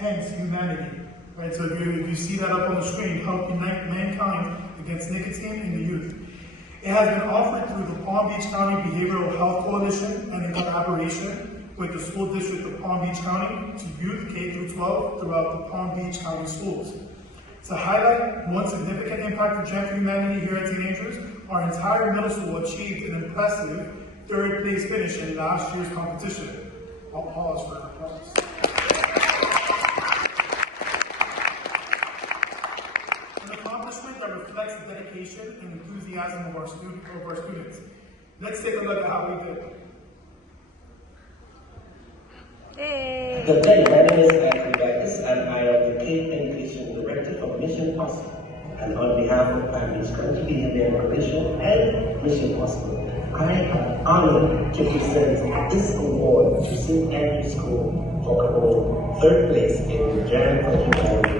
hence humanity. Right? So if you see that up on the screen, help unite mankind against nicotine in the youth. It has been offered through the Palm Beach County Behavioral Health Coalition and in collaboration with the School District of Palm Beach County to youth K through 12 throughout the Palm Beach County schools. To highlight one significant impact of Jam for Humanity here at Teenagers, our entire middle school achieved an impressive third place finish in last year's competition. I'll pause for applause. An accomplishment that reflects the dedication and enthusiasm of our students. Let's take a look at how we did. Hey. Good day, my name is Anthony Backus, and I am the Cape Education Director for Mission Possible. And on behalf of Palm Beach County Behavioral Coalition and Mission Possible, I am honored to present this award to St. Andrew's School for Cabo, third place in the Jam for Humanity.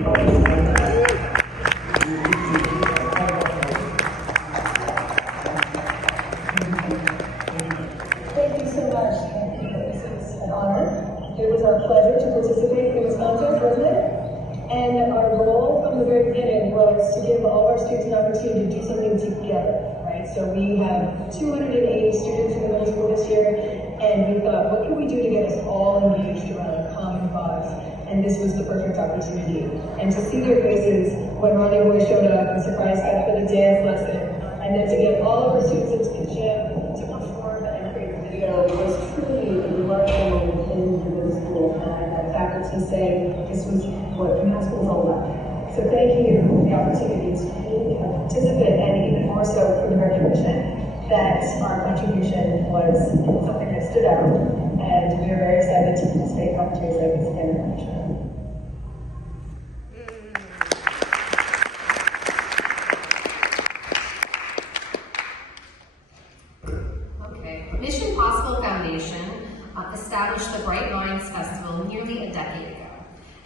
Thank you so much. This is an honor. It was our pleasure to participate in this contest, wasn't it? And our goal from the very beginning was to give all our students an opportunity to do something together, right? So we have 280 students in the middle school this year, and we thought, what can we do to get us all engaged around a common cause? And this was the perfect opportunity. And to see their faces when Ronnie Boy showed up and surprised us for the dance lesson, and then to get all of our students into the gym to perform and create a video was truly a remarkable moment in the middle school. And I had faculty say this was what math school is all about. So thank you for the opportunity to be a participant, and even more so for the recognition that our contribution was something that stood out. And we are very excited to participate in opportunities like this again in the future. Mission Possible Foundation established the Bright Minds Festival nearly a decade ago,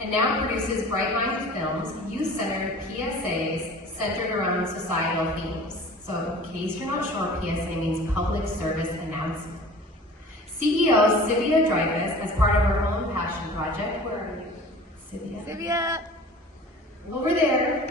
and now produces Bright Minds films, youth-centered PSAs centered around societal themes. So in case you're not sure, PSA means Public Service Announcement. CEO Sivia Dreyfus, as part of her own passion project, where are you? Sivia? Over there.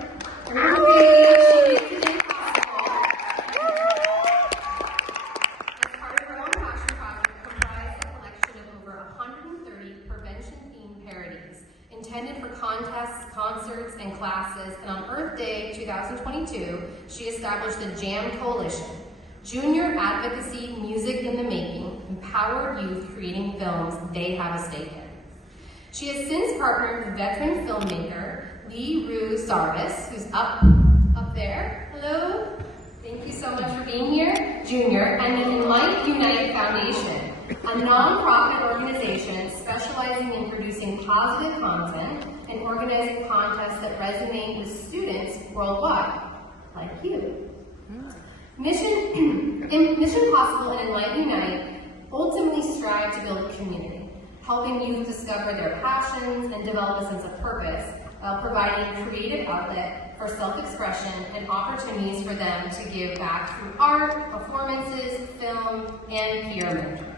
Intended for contests, concerts, and classes, and on Earth Day 2022, she established the JAM Coalition, Junior Advocacy Music in the Making, empowered youth creating films they have a stake in. She has since partnered with veteran filmmaker Lee Rue Sarvis, who's up there. Hello, thank you so much for being here, Junior, and the Enlight Unite Foundation, a non-profit organization specializing in producing positive content and organizing contests that resonate with students worldwide, like you. Mission Possible and Enlight Unite ultimately strive to build a community, helping youth discover their passions and develop a sense of purpose while providing a creative outlet for self-expression and opportunities for them to give back through art, performances, film, and peer mentoring.